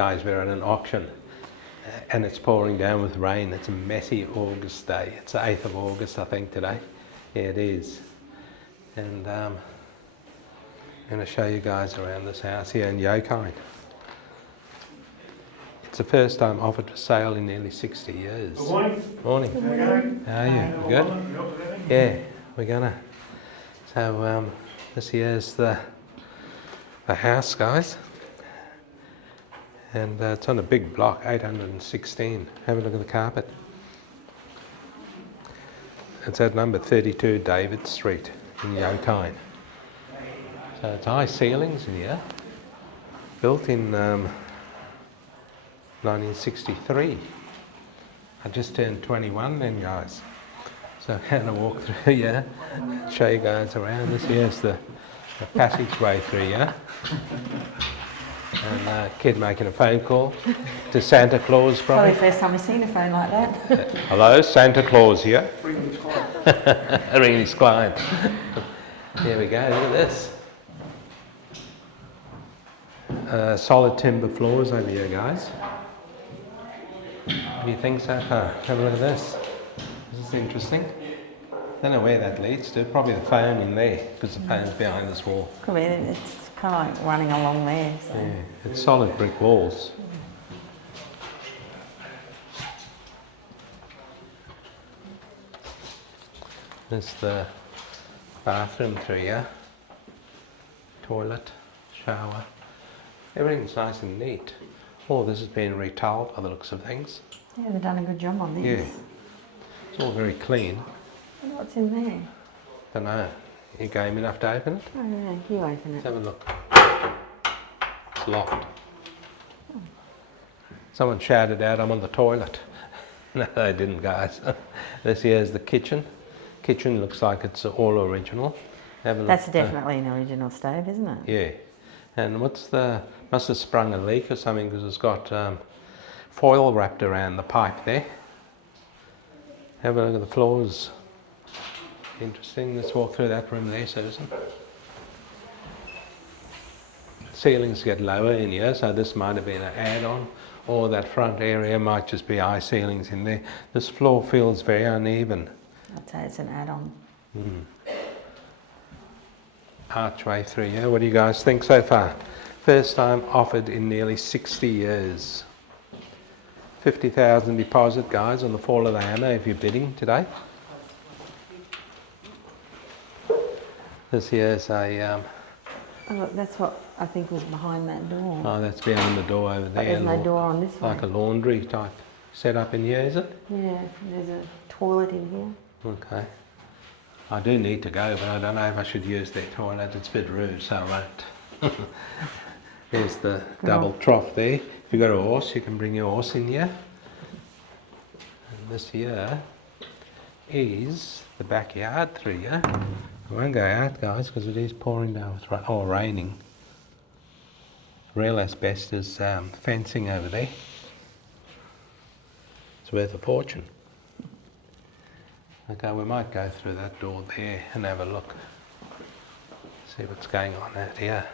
guys, we're at an auction and it's pouring down with rain. It's a messy August day. It's the 8th of August, I think, today. Yeah, it is. And I'm going to show you guys around this house here in Yokine. It's the first time offered for sale in nearly 60 years. Good morning. Morning. Good morning. How are you? Good? Yeah, we're gonna. So this here's the house, guys. And it's on a big block, 816. Have a look at the carpet. It's at number 32 David Street in Yokine. So it's high ceilings in here. Built in 1963. I just turned 21 then, guys. So I'm going to walk through here, show you guys around. This here's the passageway through here. And a kid making a phone call to Santa Claus, probably. Probably the first time I've seen a phone like that. Hello, Santa Claus here. Ringing his client. Here we go, look at this. Solid timber floors over here, guys. What do you think so far? Have a look at this. This is interesting. Don't know where that leads to. Probably the phone in there, because the phone's behind this wall. Could be, it's kind of like running along there. So. Yeah, it's solid brick walls. There's the bathroom through here. Toilet, shower. Everything's nice and neat. Oh, this has been retiled by the looks of things. Yeah, they've done a good job on this. Yeah. It's all very clean. What's in there? Don't know. You game enough to open it? Oh yeah, you open Let's it. have a look. It's locked. Oh. Someone shouted out, I'm on the toilet. No, they didn't, guys. This here is the kitchen. Kitchen looks like it's all original. Have a look. That's definitely an original stove, isn't it? Yeah. And must have sprung a leak or something, because it's got foil wrapped around the pipe there. Have a look at the floors. Interesting. Let's walk through that room there, Susan. Ceilings get lower in here, so this might have been an add-on, or that front area might just be high ceilings in there. This floor feels very uneven. I'd say it's an add-on. Archway through here. What do you guys think so far? First time offered in nearly 60 years. 50,000 deposit, guys, on the fall of the hammer if you're bidding today. This here's a... Oh, look, that's what I think was behind that door. oh, that's behind the door over there. There's no door on this Like one. a laundry type setup in here, is it? Yeah, there's a toilet in here. Okay. I do need to go, but I don't know if I should use their toilet. It's a bit rude, so I won't. There's the double trough there. If you've got a horse, you can bring your horse in here. And this here is the backyard through here. I won't go out, guys, because it is pouring down or raining. Real asbestos fencing over there. It's worth a fortune. Okay, we might go through that door there and have a look. See what's going on out here.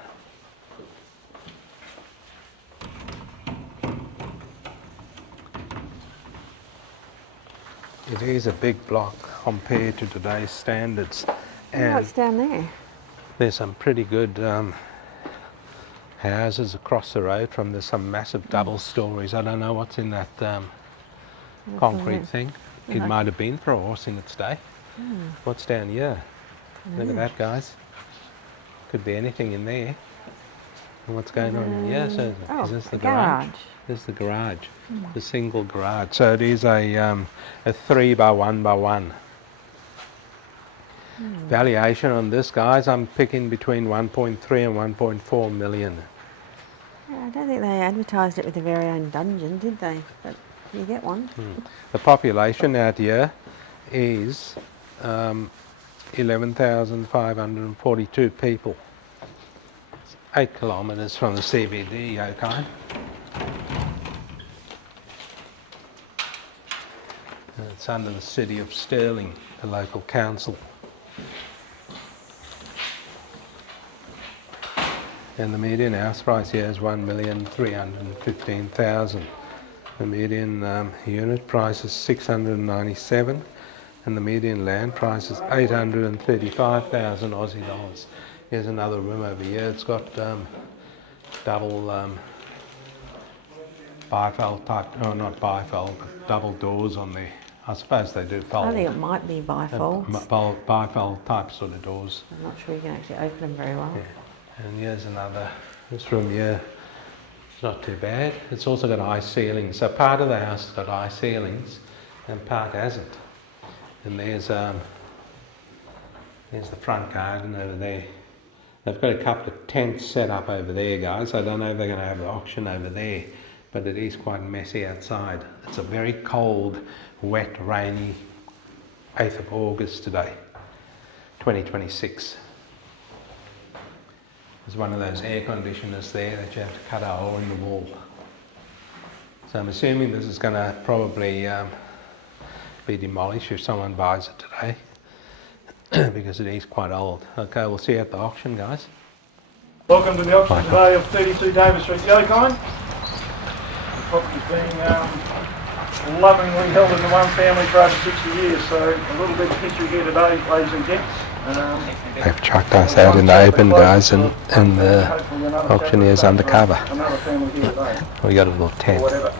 It is a big block compared to today's standards. And What's down there? there's some pretty good houses across the road from there's some massive double stories. I don't know what's in that concrete thing. It might have been for a horse in its day. What's down here? Look at that, guys. Could be anything in there. And what's going on in here? So is this the garage? This is the garage. The single garage. So it is a 3 by 1 by 1. Valuation on this, guys, I'm picking between 1.3 and 1.4 million. Yeah, I don't think they advertised it with their very own dungeon, did they? But you get one. The population out here is 11,542 people. It's 8 kilometres from the CBD, Yokine. And it's under the City of Stirling, the local council. And the median house price here is 1,315,000. The median unit price is 697, and the median land price is 835,000 Aussie dollars. Here's another room over here. It's got double bifold type, oh not bifold, but double doors on there. I suppose they do fold. I think it might be bifolds. Bifold type sort of doors. I'm not sure you can actually open them very well. Yeah. And here's another, this room here, it's not too bad. It's also got high ceilings. So part of the house has got high ceilings and part hasn't. And there's the front garden over there. They've got a couple of tents set up over there, guys. I don't know if they're going to have the auction over there, but it is quite messy outside. It's a very cold, wet, rainy 8th of August today, 2026. There's one of those air conditioners there that you have to cut a hole in the wall. So I'm assuming this is going to probably be demolished if someone buys it today because it is quite old. Okay, we'll see you at the auction, guys. Welcome to the auction today of 32 Davis Street, Yokine. The property is being lovingly held in the one family for over 60 years, so a little bit of history here today, ladies and gents. They've chucked us out in the open, guys, and the auctioneer's undercover. Another family here today. We got a little tent. Or whatever.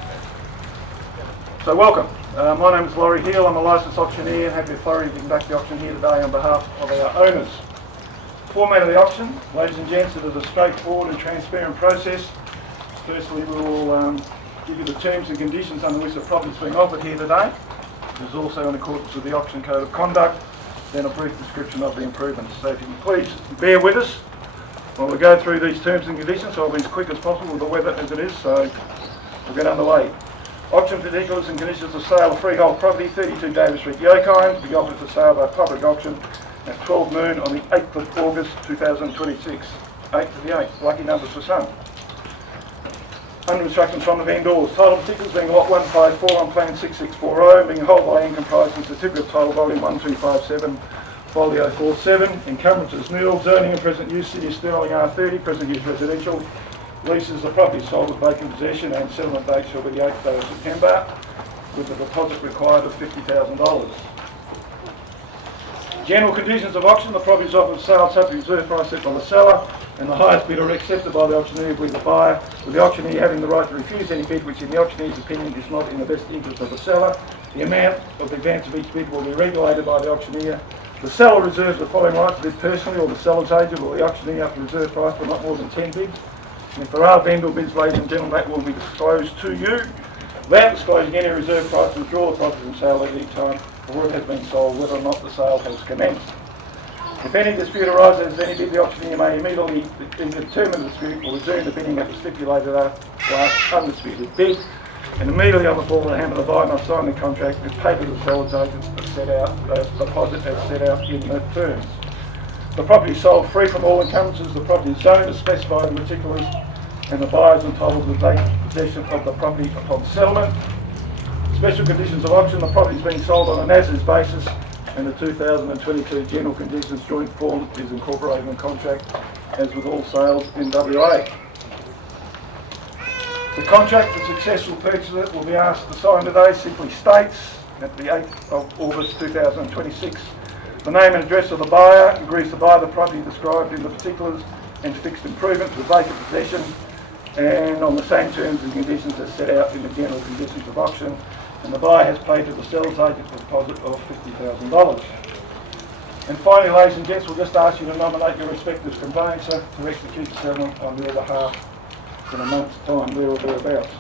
So welcome. My name is Laurie Heal. I'm a licensed auctioneer and have the authority to conduct the auction here today on behalf of our owners. Format of the auction, ladies and gents, it is a straightforward and transparent process. Firstly, we will give you the terms and conditions under which the property is being offered here today. It is also in accordance with the auction code of conduct, then a brief description of the improvements. So if you can please bear with us while we go through these terms and conditions, so I'll be as quick as possible with the weather as it is, so we'll get underway. Auction particulars and conditions of sale of freehold property, 32 Davis Street, Yokine, to be offered for sale by public auction at 12 noon on the 8th of August 2026. 8 to the 8th, lucky numbers for some. Under instructions from the vendors. Title particulars being Lot 154 on Plan 6640, being whole land comprising Certificate of Title Volume 1257, Folio 47, encumbrances nil, zoning and present use City of Stirling R30, present use residential. Leases the property sold with vacant possession and settlement date shall be the 8th day of September, with the deposit required of $50,000. General conditions of auction, the property is offered for sale subject to reserve price set by the seller, and the highest bidder accepted by the auctioneer will be the buyer, with the auctioneer having the right to refuse any bid which in the auctioneer's opinion is not in the best interest of the seller. The amount of the advance of each bid will be regulated by the auctioneer. The seller reserves the following right to bid personally or the seller's agent or the auctioneer up to reserve price for not more than 10 bids. And if there are vendor bids, ladies and gentlemen, that will be disclosed to you. Without disclosing any reserve price, withdraw the property from sale at any time before it has been sold, whether or not the sale has commenced. If any dispute arises as any bid, the auctioneer may immediately determine the dispute or resume the bidding at the stipulated last undisputed bid, and immediately on the fall of the hand of the buyer must sign the contract and pay to the seller's agent as set out, deposit as set out in the terms. The property is sold free from all encumbrances. The property is zoned as specified in the particulars, and the buyer is entitled to take possession of the property upon settlement. Special conditions of auction, the property is being sold on an as-is basis, and the 2022 general conditions joint form is incorporated in the contract, as with all sales in WA. The contract the successful purchaser will be asked to sign today simply states, at the 8th of August 2026, the name and address of the buyer, agrees to buy the property described in the particulars and fixed improvements with vacant possession, and on the same terms and conditions as set out in the general conditions of auction, and the buyer has paid to the seller's agent a deposit of $50,000. And finally, ladies and gents, we'll just ask you to nominate your respective conveyancer to execute the settlement on your behalf in a month's time, there or thereabouts.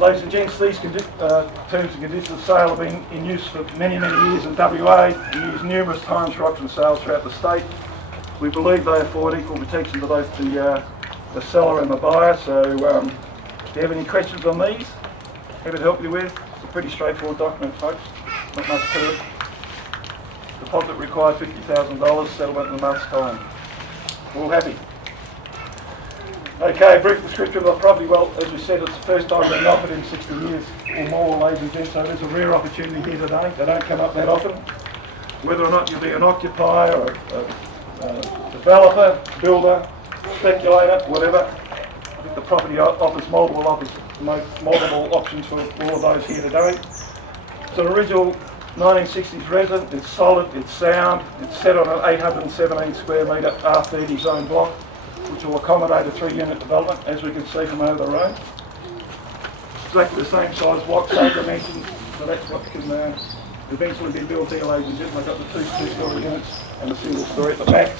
Ladies and gents, these terms and conditions of sale have been in use for many, many years in WA, and used numerous times for auction sales throughout the state. We believe they afford equal protection to both the seller and the buyer, so do you have any questions on these? Happy to help you with. It's a pretty straightforward document, folks. Not much to it. Deposit required $50,000, settlement in a month's time. All happy. Okay, brief description of the property. Well, as we said, it's the first time being offered in 60 years or more, ladies and gents, so there's a rare opportunity here today. They don't come up that often. Whether or not you'll be an occupier or a developer, builder, speculator, whatever. I think the property offers multiple options for all of those here today. It's an original 1960s resident. It's solid, it's sound. It's set on an 817 square metre R30 zone block, which will accommodate a 3-unit development, as we can see from over the road. Exactly the same size block, same dimensions, so that's what can eventually be built here, ladies and gentlemen. I've got the two-story units and a single story at the back.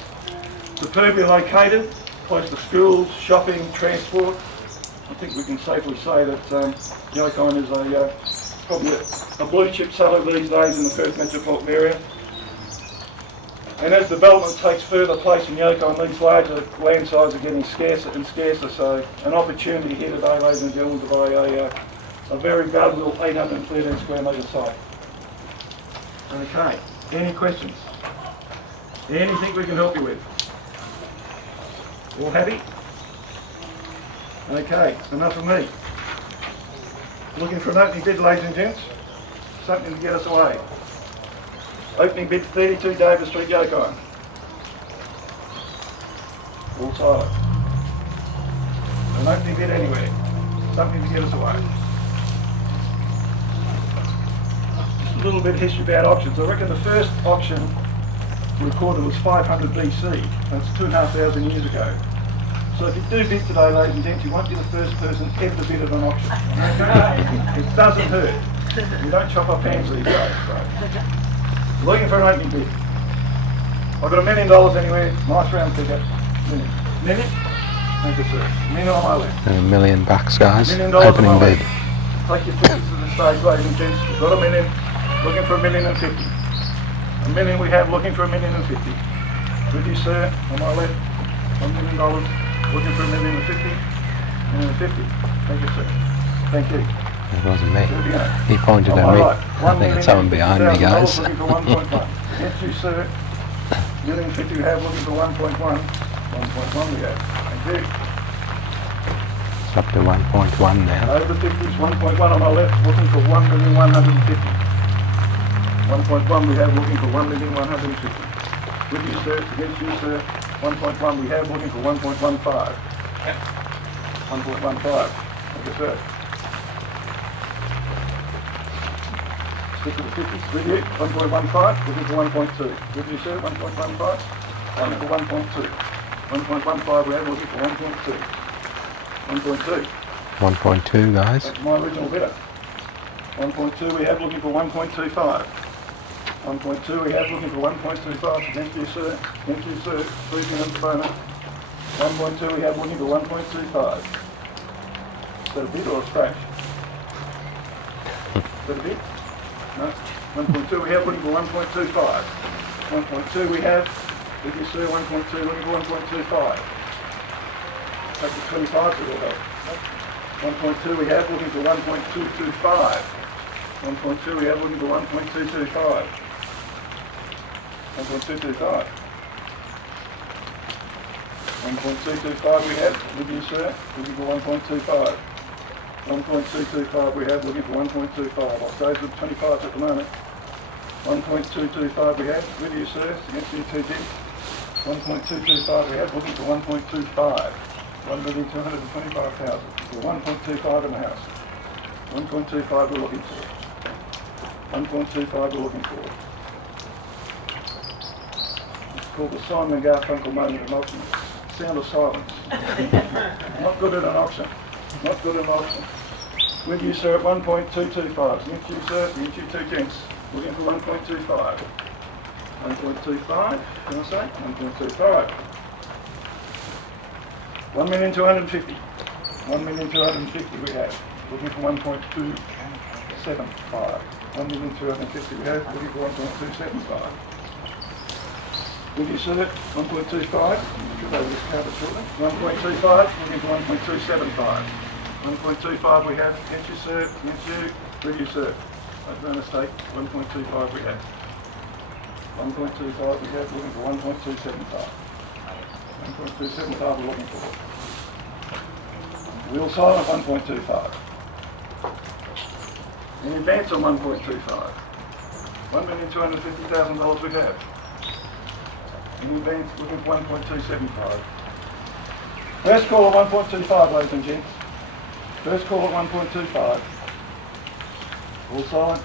Superbly located, close to schools, shopping, transport. I think we can safely say that Yokine is probably a blue chip seller these days in the Perth metropolitan area. And as development takes further place in Yokine, these larger land sizes are getting scarcer and scarcer, so an opportunity here today, ladies and gentlemen, to buy a very valuable 813 square metre site. Okay, any questions? Anything we can help you with? All happy? Okay, it's enough of me. Looking for an opening bid, ladies and gents? Something to get us away. Opening bid 32 Davis Street, Yokine. All silent. An opening bid anywhere. Something to get us away. Just a little bit of history about auctions. I reckon the first auction recorded was 500 BC. That's 2,500 years ago. So if you do bid today, ladies and gents, you won't be the first person ever to bid at an auction. Okay? It doesn't hurt. You don't chop off hands these days. So. Looking for an opening bid. I've got $1 million anywhere. Nice round figure. Million? Thank you, sir. Million on my left. $1 million, guys. $1 million Opening on my bid. left. Take your tickets to the stage, ladies and gents. We've got $1 million. Looking for $1,050,000. $1 million we have. Looking for $1,050,000. With you, sir. On my left. $1 million. Looking for $1,050,000. $1,050,000. Thank you, sir. Thank you. It wasn't me. He pointed at me. I think it's someone behind me, guys. Looking for 1.1. Yes, you, sir. $1,050,000 we have. Looking for 1.1. 1.1 we have. Thank you. It's up to 1.1 now. Over 50 is 1.1 on my left. Looking for 1,150,000. 1.1 we have. Looking for 1,150,000. With you, sir. Against you, sir. 1.1 we have. Looking for 1.15. 1.15. Thank you, sir. Stick to the 50s. With you, 1.15. Looking for 1.2. With you, sir, 1.15. Looking for 1.2. 1.15 we have. Looking for 1.2. 1.2. 1.2, guys. That's my original bidder. 1.2 we have. Looking for 1.25. 1.2 we have. Looking for 1.25. Thank you, sir. Thank you, sir. 3 minutes bonus. 1.2 we have. Looking for 1.25. Is that a bid or a scratch? Is that a bid? No. 1.2 we have. Looking for 1.25. 1.2 we have. With you, sir. 1.2. Looking for 1.25. Take the 25 to the 1.2 we have. Looking for 1.225. 1.2 we have. Looking for 1.225. 1.225. 1.225 we have. With you, sir. Looking for 1.25. 1.225 we have. Looking for 1.25. I'll stay with 25 at the moment. 1.225 we have. With you, sir. Against you, 2G. 1.225 we have. Looking for 1.25. 1,225,000. For 1.25 in the house. 1.25 we're looking for. 1.25 we're looking for. It's called the Simon and Garfunkel moment of an auction. Sound of silence. Not good at an auction. Not good at an auction. With you, sir, at 1.225. Against you, sir. Against you, 2 gents. Looking for 1.25. 1.25, can I say? 1.25. 1,250,000. 1,250,000 we have. Looking for 1.275. 1,250,000 we have. Looking for 1.275. With you, sir, 1.25. Should over this counter shortly. 1.25. Looking for 1.275. 1.25 we have. Against you, sir. Against you. With you, sir. I've no mistake. 1.25 we have. 1.25 we have. Looking for 1.275. 1.275 we're looking for. Wheel silent 1.25. In advance on 1.25. $1,250,000 we have. In advance looking for 1.275. First call at 1.25, ladies and gents. First call at 1.25. All silent.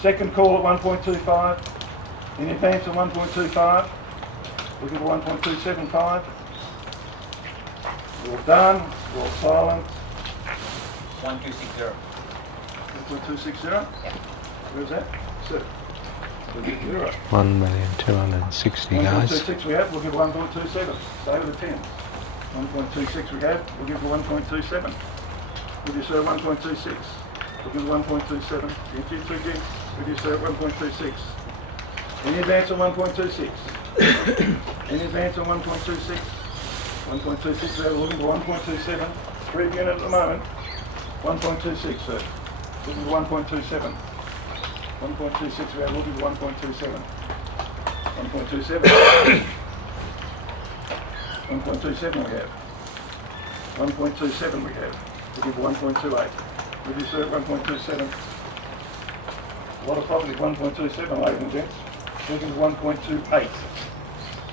Second call at 1.25. In advance of 1.25. Looking for 1.275. All done. All silent. 1260. 1.260? Yeah. Where's that? Sir. 0. 1,260,000 guys. 1.26 we have, we'll give 1.27. Stay with the 10. 1.26 we have, we'll give 1.27. Would you say 1.26? We'll give 1.27. If you two gigs, would you say 1.26? Any advance on 1.26? Any advance on 1.26? 1.26 we have, looking for 1.27. 3 unit at the moment. 1.26 sir. Looking for 1.27. 1.26 we have, looking for 1.27. 1.27. 1.27 we have. 1.27 we have. Looking for 1.28. Would you serve 1.27? A lot of property, 1.27 ladies and gents. Looking for 1.28.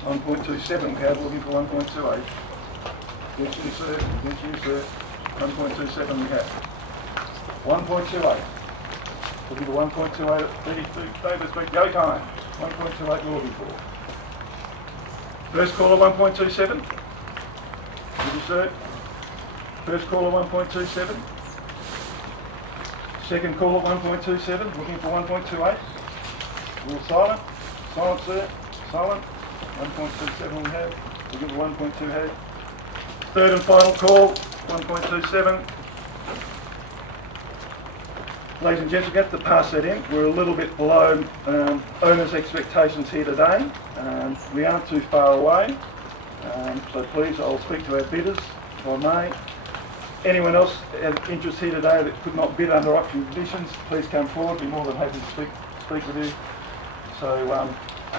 1.27 we have, looking for 1.28. Get you sir, get you sir. 1.27 we have. 1.28. Looking for 1.28 at 32 David Street, Yokine. 1.28 we're looking for. First call at 1.27. Would you sir? First call at 1.27. Second call at 1.27. Looking for 1.28. All silent. Silent sir. Silent. 1.27 we have. Looking for 1.28. Third and final call. 1.27. Ladies and gents, we're going to have to pass that in. We're a little bit below owners' expectations here today. We aren't too far away, so please, I'll speak to our bidders if I may. Anyone else have interest here today that could not bid under auction conditions, please come forward. Be more than happy to speak with you. So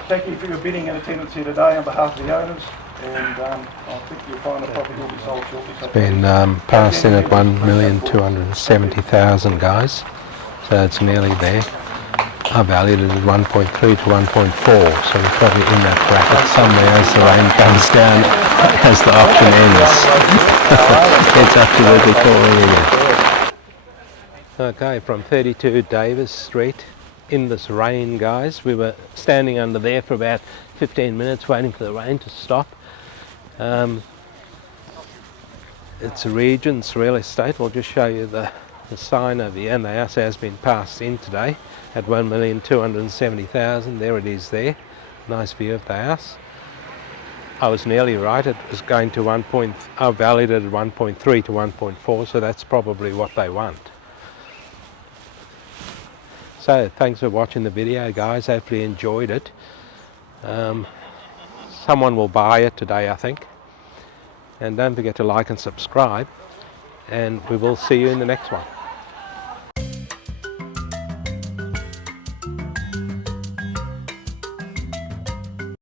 thank you for your bidding and attendance here today on behalf of the owners. And I think you'll find the property will be sold shortly. It's been passed in at 1,270,000 guys. So it's nearly there. I valued it at 1.3 to 1.4, so we're probably in that bracket somewhere as the rain comes down, as the auction ends. It's absolutely pouring in. Okay, from 32 Davis Street, in this rain guys, we were standing under there for about 15 minutes waiting for the rain to stop. It's Regent's Real Estate. We'll just show you the sign over here, and the house has been passed in today at 1,270,000. There it is there. Nice view of the house. I was nearly right. It was going to I valued it at 1.3 to 1.4, so that's probably what they want. So thanks for watching the video guys. Hopefully you enjoyed it. Someone will buy it today, I think. And don't forget to like and subscribe, and we will see you in the next one.